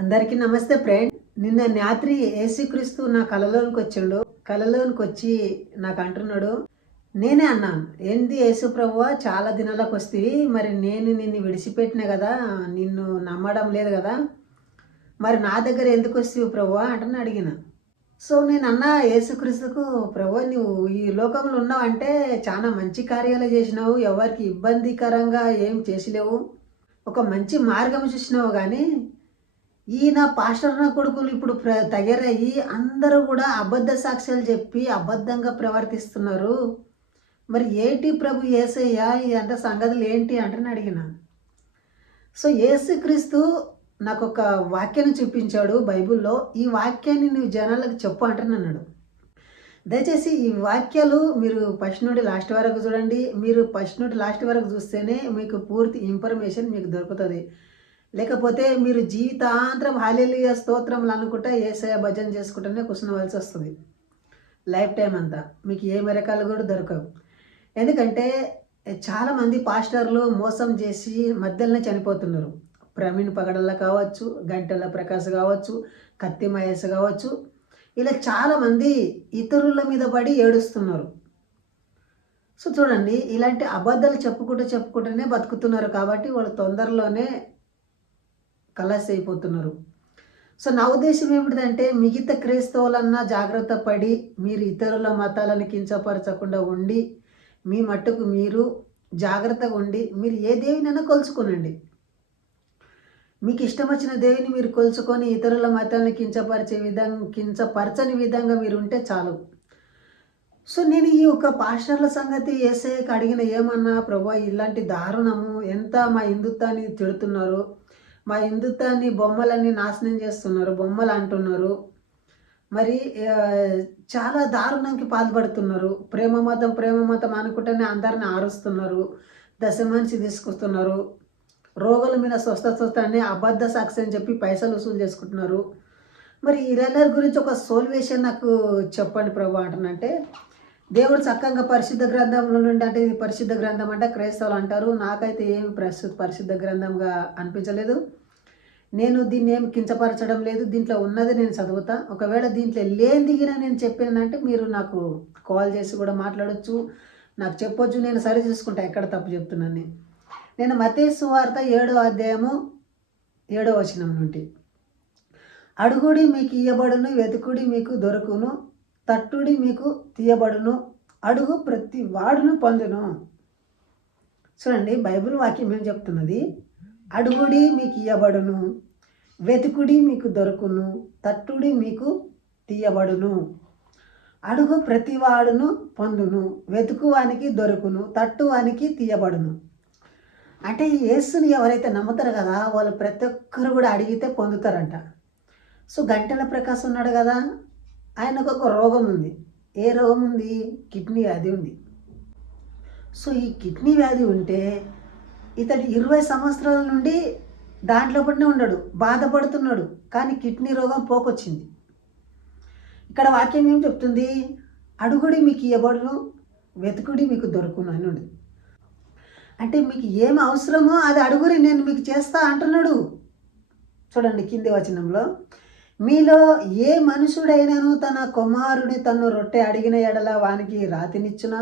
అందరికీ నమస్తే ఫ్రెండ్. నిన్న రాత్రి యేసుక్రీస్తు నా కలలోనికి వచ్చిండు. కలలోనికి వచ్చి నాకు అంటున్నాడు, నేనే అన్నాను, ఏంది యేసు ప్రభువా, చాలా దినాలకు వస్తేవి, మరి నేను నిన్ను విడిచిపెట్టిన కదా, నిన్ను నమ్మడం లేదు కదా, మరి నా దగ్గర ఎందుకు వస్తేవి ప్రభువా అంటని అడిగిన. సో నేను అన్నా యేసుక్రీస్తుకు, ప్రభువా నువ్వు ఈ లోకంలో ఉన్నావంటే చాలా మంచి కార్యాలు చేసినావు, ఎవరికి ఇబ్బందికరంగా ఏం చేసిలేవు, ఒక మంచి మార్గం చూసినావు. కానీ ఈయన పాస్టర్ నా కొడుకులు ఇప్పుడు తయారయ్యి అందరూ కూడా అబద్ధ సాక్ష్యాలు చెప్పి అబద్ధంగా ప్రవర్తిస్తున్నారు. మరి ఏంటి ప్రభు యేసయ్య ఇదంతా సంగతులు ఏంటి అంటే అడిగిన. సో యేసుక్రీస్తు నాకు ఒక వాక్యాన్ని చూపించాడు బైబిల్లో. ఈ వాక్యాన్ని నువ్వు జనాలకు చెప్పు అంటున్నాడు. దయచేసి ఈ వాక్యాలు మీరు ఫస్ట్ నుండి లాస్ట్ వరకు చూడండి. మీరు ఫస్ట్ నుండి లాస్ట్ వరకు చూస్తేనే మీకు పూర్తి ఇన్ఫర్మేషన్ మీకు దొరుకుతుంది. లేకపోతే మీరు జీవితాంతరం హల్లెలూయా స్తోత్రములు అనుకుంటా యేసయ్య భజన చేసుకుంటూనే కూర్చోవలసి వస్తుంది. లైఫ్ టైం అంతా మీకు ఏ మెరకాలు కూడా దొరకవు. ఎందుకంటే చాలామంది పాస్టర్లు మోసం చేసి మధ్యలోనే చనిపోతున్నారు. ప్రవీణ్ పగడల్ల కావచ్చు, గంటల ప్రకాశ్ కావచ్చు, కత్తి మహేష్ కావచ్చు, ఇలా చాలామంది ఇతరుల మీద పడి ఏడుస్తున్నారు. సో చూడండి, ఇలాంటి అబద్ధాలు చెప్పుకుంటూనే బతుకుతున్నారు. కాబట్టి వాళ్ళు తొందరలోనే కలర్స్ అయిపోతున్నారు. సో నా ఉద్దేశం ఏమిటంటే, మిగతా క్రైస్తవులన్నా జాగ్రత్త పడి మీరు ఇతరుల మతాలను కించపరచకుండా ఉండి మీ మట్టుకు మీరు జాగ్రత్తగా ఉండి మీరు ఏ దేవినైనా కొలుచుకోనండి. మీకు ఇష్టం వచ్చిన దేవిని మీరు కొలుచుకొని ఇతరుల మతాలను కించపరచని విధంగా మీరు ఉంటే చాలు. సో నేను ఈ యొక్క పాస్టర్ల సంగతి యేసయ్యకి అడిగిన, ఏమన్నా ప్రభా ఇలాంటి దారుణము, ఎంత మా హిందుత్వాన్ని తిడుతున్నారు, మా హిందుత్వాన్ని బొమ్మలన్నీ నాశనం చేస్తున్నారు, బొమ్మలు అంటున్నారు, మరి చాలా దారుణానికి పాల్పడుతున్నారు. ప్రేమ మతం అనుకుంటేనే అందరిని ఆరుస్తున్నారు, దశమనిషి తీసుకొస్తున్నారు, రోగుల మీద స్వస్థ అని అబద్ధ సాక్ష్యం చెప్పి పైసలు వసూలు చేసుకుంటున్నారు. మరి వీళ్ళ గురించి ఒక సోల్వేషన్ నాకు చెప్పండి ప్రభు అంటున్నంటే, దేవుడు చక్కగా పరిశుద్ధ గ్రంథంలో నుండి, అంటే ఇది పరిశుద్ధ గ్రంథం అంటే క్రైస్తవులు అంటారు, నాకైతే ఏమి పరిశుద్ధ గ్రంథంగా అనిపించలేదు. నేను దీన్ని ఏమి కించపరచడం లేదు, దీంట్లో ఉన్నది నేను చదువుతా. ఒకవేళ దీంట్లో లేనిదిగిన నేను చెప్పానంటే మీరు నాకు కాల్ చేసి కూడా మాట్లాడచ్చు, నాకు చెప్పొచ్చు, నేను సరి చూసుకుంటా ఎక్కడ తప్పు చెప్తున్నాను. నేను మత్తయి సువార్త 7వ అధ్యాయము 7వ వచనం నుండి, అడుగుడి మీకు ఇయ్యబడును, వెతుకుడి మీకు దొరుకును, తట్టుడి మీకు తీయబడును, అడుగు ప్రతి వాడును పొందును. చూడండి, బైబిల్ వాక్యం ఏం చెప్తున్నది, అడుగుడి మీకు ఇయ్యబడును, వెతుకుడి మీకు దొరుకును, తట్టుడి మీకు తీయబడును, అడుగు ప్రతివాడును పొందును, వెతుకువానికి దొరుకును, తట్టువానికి తీయబడును. అంటే ఈ యేసుని ఎవరైతే నమ్ముతారో కదా, వాళ్ళు ప్రతి ఒక్కరు కూడా అడిగితే పొందుతారంట. సో గంటల ప్రకాశం ఉన్నాడు కదా, ఆయనకు ఒక రోగం ఉంది. ఏ రోగం ఉంది? కిడ్నీ వ్యాధి ఉంది. సో ఈ కిడ్నీ వ్యాధి ఉంటే ఇతడు 20 సంవత్సరాల నుండి దాంట్లో పడినే ఉన్నాడు, బాధపడుతున్నాడు. కానీ కిడ్నీ రోగం పోకొచ్చింది. ఇక్కడ వాక్యం ఏం చెప్తుంది? అడుగుడి మీకు ఇవ్వబడును, వెతుకుడి మీకు దొరుకును అని ఉంది. అంటే మీకు ఏం అవసరమో అది అడుగురి, నేను మీకు చేస్తా అంటున్నాడు. చూడండి కింది వచనంలో, మీలో ఏ మనుషుడైనను తన కుమారుని తను రొట్టె అడిగిన ఎడల వానికి రాతినిచ్చునా,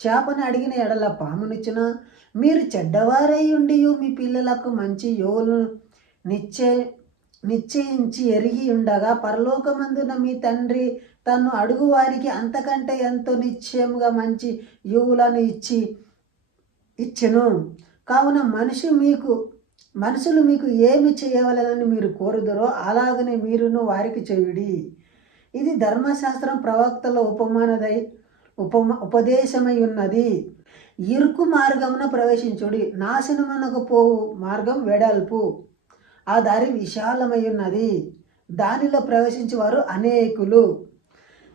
చేపను అడిగిన ఎడల పామునిచ్చునా, మీరు చెడ్డవారై ఉండి మీ పిల్లలకు మంచి యోలు నిశ్చయించి ఎరిగి ఉండగా పరలోకమందున మీ తండ్రి తను అడుగు వారికి అంతకంటే ఎంతో నిశ్చయముగా మంచి యువులను ఇచ్చెను. కావున మనుషులు మీకు ఏమి చేయవలనని మీరు కోరుదరో అలాగనే మీరును వారికి చేయుడి. ఇది ధర్మశాస్త్రం ప్రవక్తల ఉపదేశమై ఉన్నది. ఇరుకు మార్గమున ప్రవేశించుడి, నాశనమునకు పోవు మార్గం వెడల్పు, ఆ దారి విశాలమై ఉన్నది, దానిలో ప్రవేశించేవారు అనేకులు.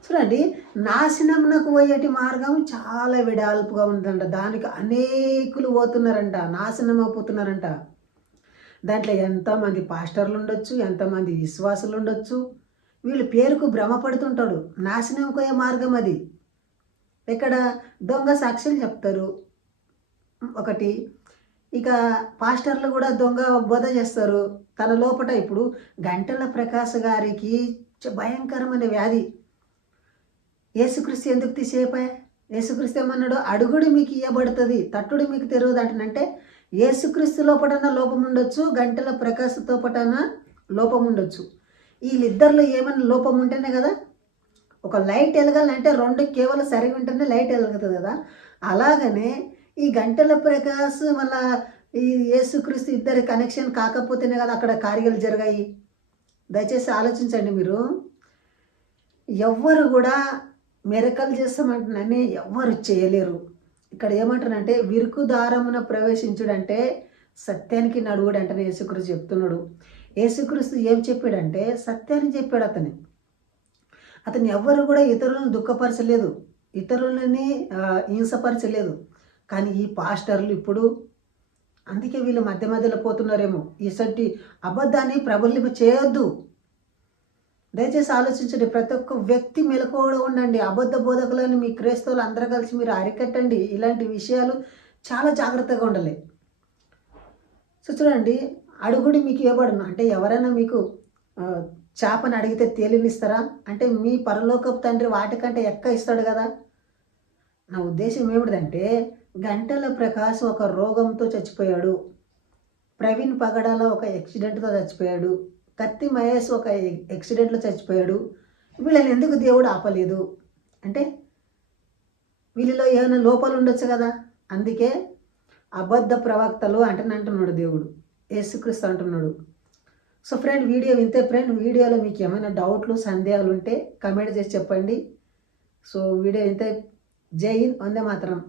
చూడండి, నాశనమునకు పోయేటి మార్గం చాలా వెడల్పుగా ఉందంట, దానికి అనేకులు పోతున్నారంట, నాశనం అయిపోతున్నారంట. దాంట్లో ఎంతమంది పాస్టర్లు ఉండొచ్చు, ఎంతమంది విశ్వాసులు ఉండొచ్చు, వీళ్ళు పేరుకు భ్రమపడుతుంటాడు. నాశనం పోయే మార్గం అది. ఇక్కడ దొంగ సాక్ష్యాలు చెప్తారు ఒకటి, ఇక పాస్టర్లు కూడా దొంగ బోధ చేస్తారు. తన లోపట ఇప్పుడు గంటల ప్రకాశ్ గారికి భయంకరమైన వ్యాధి. యేసుక్రీస్తు ఎందుకు తీసేపాయే? యేసుక్రీస్తు ఏమన్నాడు? అడుగుడు మీకు ఇవ్వబడుతుంది, తట్టుడు మీకు తెరవదు అంటనంటే యేసుక్రీస్తు లోపటన లోపం ఉండొచ్చు, గంటల ప్రకాశతో పటన లోపం ఉండొచ్చు. వీళ్ళిద్దరిలో ఏమైనా లోపం ఉంటేనే కదా ఒక లైట్ వెలగాలంటే రెండు కేవలం సరిగా ఉంటేనే లైట్ వెలుగుతుంది కదా. అలాగనే ఈ గంటల ప్రకాశ్ మళ్ళా ఈ యేసుక్రీస్తు ఇద్దరి కనెక్షన్ కాకపోతేనే కదా అక్కడ కార్యాలు జరిగాయి. దయచేసి ఆలోచించండి మీరు. ఎవ్వరు కూడా మెరకలు చేస్తామంటున్నానే ఎవ్వరు చేయలేరు. ఇక్కడ ఏమంటారంటే విరుకు దారమున ప్రవేశించుడంటే సత్యానికి నడువుడు అంటనే యేసుక్రీస్తు చెప్తున్నాడు. యేసుక్రీస్తు ఏం చెప్పాడంటే సత్యాన్ని చెప్పాడు. అతను ఎవ్వరు కూడా ఇతరులను దుఃఖపరచలేదు, ఇతరులని హింసపరచలేదు. కానీ ఈ పాస్టర్లు ఇప్పుడు అందుకే వీళ్ళు మధ్య మధ్యలో పోతున్నారేమో. ఈసటి అబద్ధాన్ని ప్రబలింప చేయొద్దు. దయచేసి ఆలోచించండి. ప్రతి ఒక్క వ్యక్తి మెలకువగా ఉండండి. అబద్ధ బోధకులను మీ క్రైస్తవులు అందరూ కలిసి మీరు అరికట్టండి. ఇలాంటి విషయాలు చాలా జాగ్రత్తగా ఉండాలి. సో చూడండి, అడుగుడి మీకు ఇవ్వబడును అంటే ఎవరైనా మీకు చేపను అడిగితే తేలినిస్తారా? అంటే మీ పరలోకపు తండ్రి వాటికంటే ఇస్తాడు కదా. నా ఉద్దేశం ఏమిటిదంటే గంటల ప్రకాశ్ ఒక రోగంతో చచ్చిపోయాడు, ప్రవీణ్ పగడాల ఒక యాక్సిడెంట్తో చచ్చిపోయాడు, కత్తి మహేష్ ఒక యాక్సిడెంట్లో చచ్చిపోయాడు. వీళ్ళని ఎందుకు దేవుడు ఆపలేదు అంటే వీళ్ళలో ఏమైనా లోపాలు ఉండొచ్చు కదా. అందుకే అబద్ధ ప్రవక్తలు అంటున్నాడు దేవుడు, యేసుక్రీస్తు అంటున్నాడు. సో ఫ్రెండ్, వీడియో వింతే ఫ్రెండ్. వీడియోలో మీకు ఏమైనా డౌట్లు సందేహాలు ఉంటే కమెంట్ చేసి చెప్పండి. సో వీడియో వింతే. జై హింద్, వందే మాతరం.